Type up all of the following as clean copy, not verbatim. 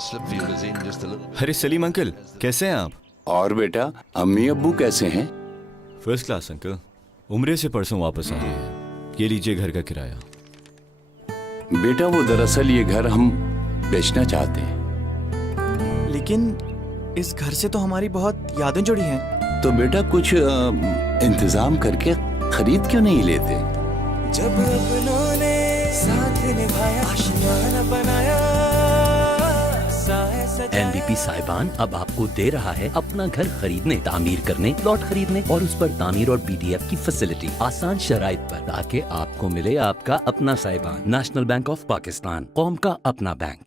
अरे सलीम अंकल, कैसे हैं आप? और बेटा, अम्मी अब्बू कैसे हैं? फर्स्ट क्लास अंकल, उम्रे से परसों वापस आए हैं। ये लीजिए घर का किराया। बेटा वो दरअसल ये घर हम बेचना चाहते हैं। लेकिन इस घर से तो हमारी बहुत यादें जुड़ी हैं। तो बेटा कुछ इंतजाम करके खरीद क्यों नहीं लेते? जब अपनों ने साथ निभाया, आशियाना बनाया, एनबीपी साहिबान अब आपको दे रहा है अपना घर खरीदने, तामीर करने, प्लॉट खरीदने और उस पर तामीर और बीडीएफ की फैसिलिटी आसान शराइत पर, ताकि आपको मिले आपका अपना साहिबान। नेशनल बैंक ऑफ पाकिस्तान, कौम का अपना बैंक।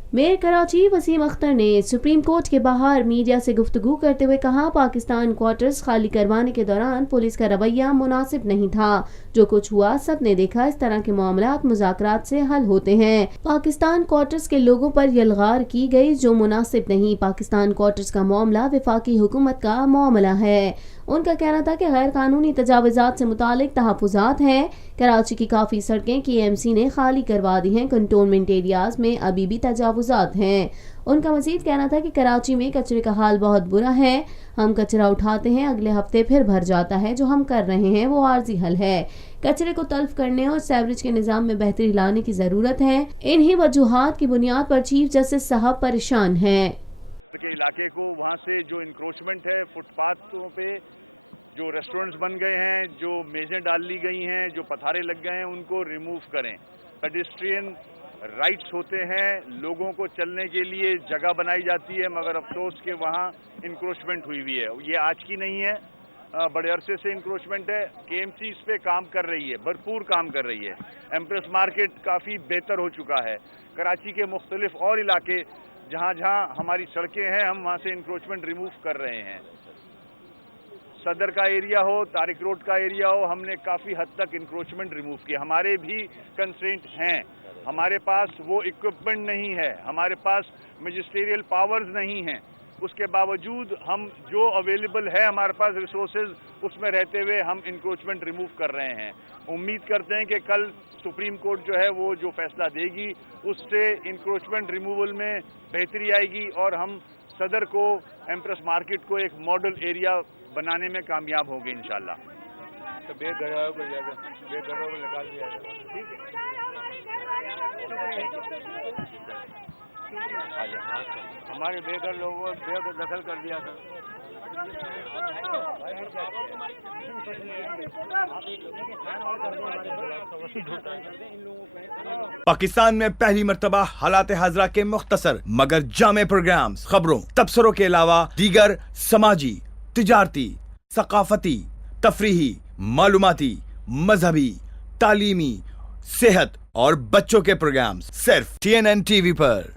मेयर कराची वसीम अख्तर ने सुप्रीम कोर्ट के बाहर मीडिया से गुफ्तगू करते हुए कहा, पाकिस्तान क्वार्टर्स खाली करवाने के दौरान पुलिस का रवैया मुनासिब नहीं था। जो कुछ हुआ सब ने देखा। इस तरह के मामलात मुज़ाकरात से हल होते हैं। पाकिस्तान क्वार्टर्स के लोगों पर यलगार की गई जो मुनासिब नहीं। पाकिस्तान क्वार्टर्स का मामला वफाकी हुकूमत का मामला है। उनका कहना था कि गैर कानूनी तजावुज़ात से मुतालिक तहफ़्फ़ुज़ात हैं। कराची की काफ़ी सड़कें KMC ने खाली करवा दी हैं। कंटोनमेंट एरियाज में अभी भी तजावुज़ात हैं। उनका मज़ीद कहना था कि कराची में कचरे का हाल बहुत बुरा है। हम कचरा उठाते हैं, अगले हफ्ते फिर भर जाता है। जो हम कर रहे हैं वो आर्जी हल है। कचरे को तल्फ करने और सीवरेज के निज़ाम में बेहतरी लाने की ज़रूरत है। इन्हीं वजूहात की बुनियाद पर चीफ जस्टिस साहब परेशान हैं। के इलाके को वहाँ से जो इंक्रोचमेंट है, फुटपाथों पे जो रेस्टोरेंट्स बन गए हैं, जो मेज़ें डाल ली गई हैं, जो पथारे लग गए हैं, उनको रिमूव करें। पेडेस्ट्रियन राइट्स होते हैं, लोगों को चलने के लिए जगह बनाई जाती है, मगर अफसोस के वहाँ इंक्रोचमेंट हुई हुई है। ये आज की नहीं है, बड़े अरसे से इंक्रोचमेंट है। KMC इस पे काम कर रही है, भरपूर काम कर रही है। एम्प्रेस मार्केट काफ़ी बेहतर हो चुका है। कराची के मुख्तलिफ और इलाके जहाँ जहाँ हमारी सड़कें हैं, हम वहाँ से इंक्रोचमेंट रिमूव कर रहे हैं। सदर का एरिया हो, तारिक रोड का एरिया हो, हमने काफ़ी हद तक इंक्रोचमेंट रिमूव किया। हमारे भी कंस्ट्रेंट हैं, हमारे पास वो इक्विपमेंट नहीं है, हमारे पास मैजिस्ट्रियल पावर्स नहीं हैं। उसके बावजूद हम जो अवेलेबल है हमारे पास रिसोर्सेज, उसमें रहते हुए हम इंक्रोचमेंट रिमूव कर रहे हैं। उम्मीद करते हैं कि कल सुप्रीम कोर्ट जो है वो जो फैसला देगी उससे इंक्रोचमेंट रिमूवल में बेहतरी आएगी और हम सदर को, एम्प्रेस मार्केट को एक मॉडल एरिया बनाने में कामयाब होंगे इंशाल्लाह। तो बेघरों को निकाल दिया जाएगा। ठीक है, हमारे बेघर लोगों को बेदखल कर दिया था। पाकिस्तान में पहली मर्तबा हालात हाजरा के मुख्तसर मगर जामे प्रोग्राम्स, खबरों, तबसरों के अलावा दीगर समाजी, तिजारती, सकाफती, तफरीही, मालूमाती, मजहबी, तालीमी, सेहत और बच्चों के प्रोग्राम्स सिर्फ TNN TV पर।